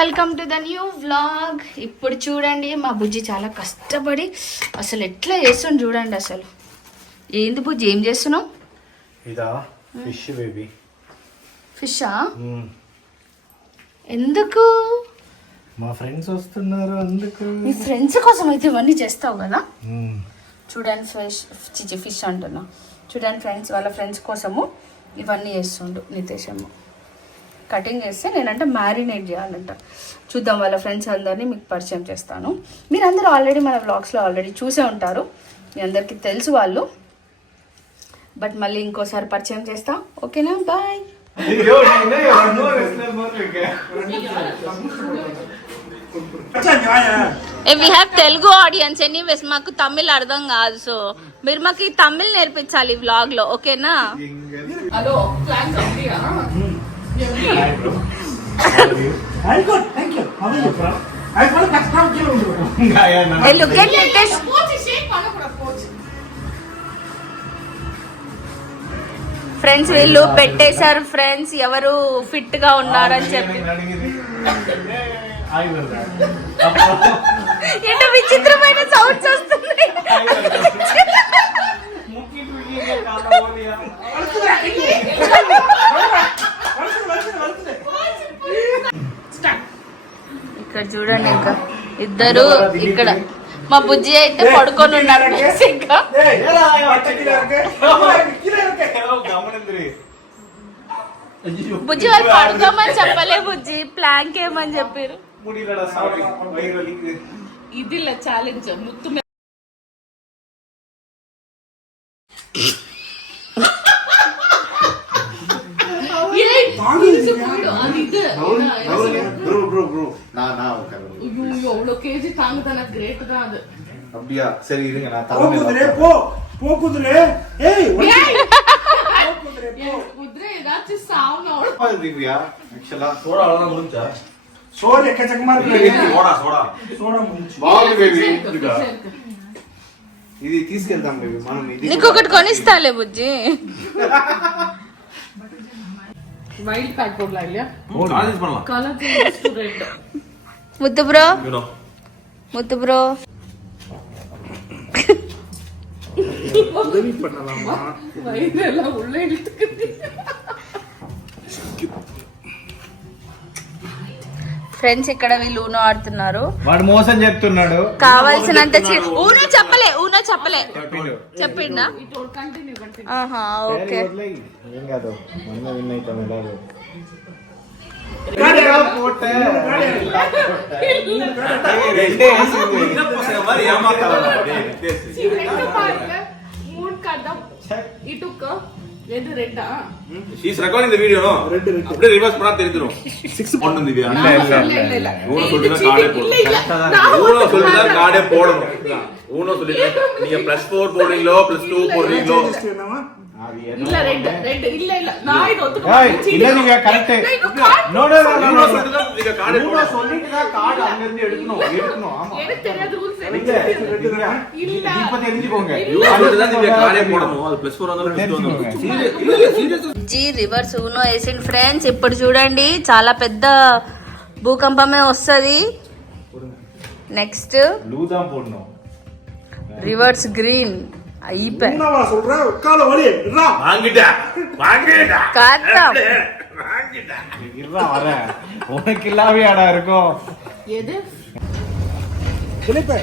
Welcome to the new vlog. ఇప్పుడు చూడండి మా బుజ్జి చాలా కష్టపడి అసలు ఎట్లా చేస్తుంది చూడండి. అసలు ఏంది బుజ్జి, ఏం చేస్తున్నావు? ఇదా ఫిష్ బేబీ. ఫిషా? ఎందుకు? మా ఫ్రెండ్స్ వస్తున్నారు అందుకు. మీ ఫ్రెండ్స్ కోసం అయితే ఇవన్నీ చేస్తావు కదా. చూడండి ఫిష్ అంటున్నా. చూడండి ఫ్రెండ్స్, వాళ్ళ ఫ్రెండ్స్ కోసము ఇవన్నీ చేస్తుండు నితేష్ అమ్మ. కటింగ్ చేస్తే నేనంటే మ్యారినేట్ చేయాలంట. చూద్దాం, వాళ్ళ ఫ్రెండ్స్ అందరినీ మీకు పరిచయం చేస్తాను. మీరందరూ ఆల్రెడీ మన వ్లాగ్స్లో ఆల్రెడీ చూసే ఉంటారు, మీ అందరికీ తెలుసు వాళ్ళు. బట్ మళ్ళీ ఇంకోసారి పరిచయం చేస్తా. ఓకేనా? Bye. We have Telugu audience anyways, మాకు తమిళ్ అర్థం కాదు, సో మీరు మాకు ఈ తమిళ్ నేర్పించాలి ఈ వ్లాగ్ లో. ఓకేనా? హలో, ప్లాన్స్ రెడీయా? ఫ్రెండ్స్ వీళ్ళు పెట్టేశారు ఫ్రెండ్స్, ఎవరు ఫిట్ గా ఉన్నారని చెప్పి. ఏంటో విచిత్రమైన సౌండ్స్ వస్తుంది. ఇక్కడ చూడండి, ఇంకా ఇద్దరు. ఇక్కడ మా బుజ్జి అయితే పడుకొని ఉన్నారు. ఇంకా బుజ్జి వాళ్ళు పడుకోమని చెప్పలే, బుజ్జి ప్లాంక్ ఏమని చెప్పారు. ఇది ఛాలెంజ్ ముత్తు எவ்வளவு கேஜி தாங்குதான, கிரேட் தான் அது. அப்படியா? சரி இருங்க, நான் குதிரை போ குதிரை. ஏய் குதிரை ஏதாச்சும் சாவணும். திவ்யா ஆக்சுவலா சோடா அவ்வளவு முடிஞ்சா? சோறு எக்கச்சக்கமா இருக்கு. சோடா முடிஞ்சு. బాగుంది బేబీ. ఇది తీసుకెళ్దాం బేబీ మనం. ఇది నీకు ఒకటి కొనిస్తాలే బుజ్జి. వైల్డ్ కార్డ్ போடலாம் இல்லையா? కాలేజ్ பண்ணலாம். Colour red. ముద్దు బ్రో, ముద్దు బ్రో. உதவி பண்ணலாமா? வயிறு எல்லாம் உள்ள இழுத்துக்குது. ఫ్రెండ్స్ ఇక్కడ వీళ్ళు ఊనో ఆడుతున్నారు. వాడు మోసం చెప్తున్నాడు. కావాల్సినంత ఊనో చెప్పలే, ఊనో చెప్పలే. చెప్పిండా? కంటిన్యూ. ఆహా, ఓకే. ఏం కాదు, మనం విన్ అవుతాం. ఎలాగో ரெண்டு ரெண்டா? She's recording the video, no? அப்படியே ரிவர்ஸ் பண்ணா தெரிஞ்சிரும். 6 போடணும் திவ்யா. இல்ல ஊனோ சொல்லினா கார்டே போடணும். ஊனோ சொல்லினா கார்டே போடணும். ஊனோ சொல்லினா நீங்க +4 போடுறீங்களோ +2 போடுறீங்களோ. இல்ல ரெண்டு ரெண்டு இல்ல நான் இது ஒத்துக்க ஏய் இல்ல, நீங்க correct. No no no Uno சொல்லினா நீங்க கார்டே ஊனோ போடணும். சொல்லிட்டா கார்டு அங்க இருந்து எடுக்கணும். ஆமா, எனக்கு தெரியாத ரூல்ஸ் இல்ல இல்ல. இப்ப தெரிஞ்சுக்கோங்க. ஊனோ சொல்லினா நீங்க கார்டே போடணும். அது +4 வந்தாலும் +2 வந்தாலும். సీరియస్ జీ రివర్స్ ఊనో వేసిన ఫ్రెండ్స్. ఇప్పుడు చూడండి, చాలా పెద్ద భూకంపమే వస్తుంది. నెక్స్ట్ லூதா போடணும். రివర్స్ గ్రీన్ అయిపోయి என்னவா சொல்ற? கால வலி ரா. வாங்கிட்டா కాత్తం. வாங்கிட்டா. இருடா வரேன். உனக்கு இல்லாவே ஆடா இருக்கும். எது? பிலிப்பே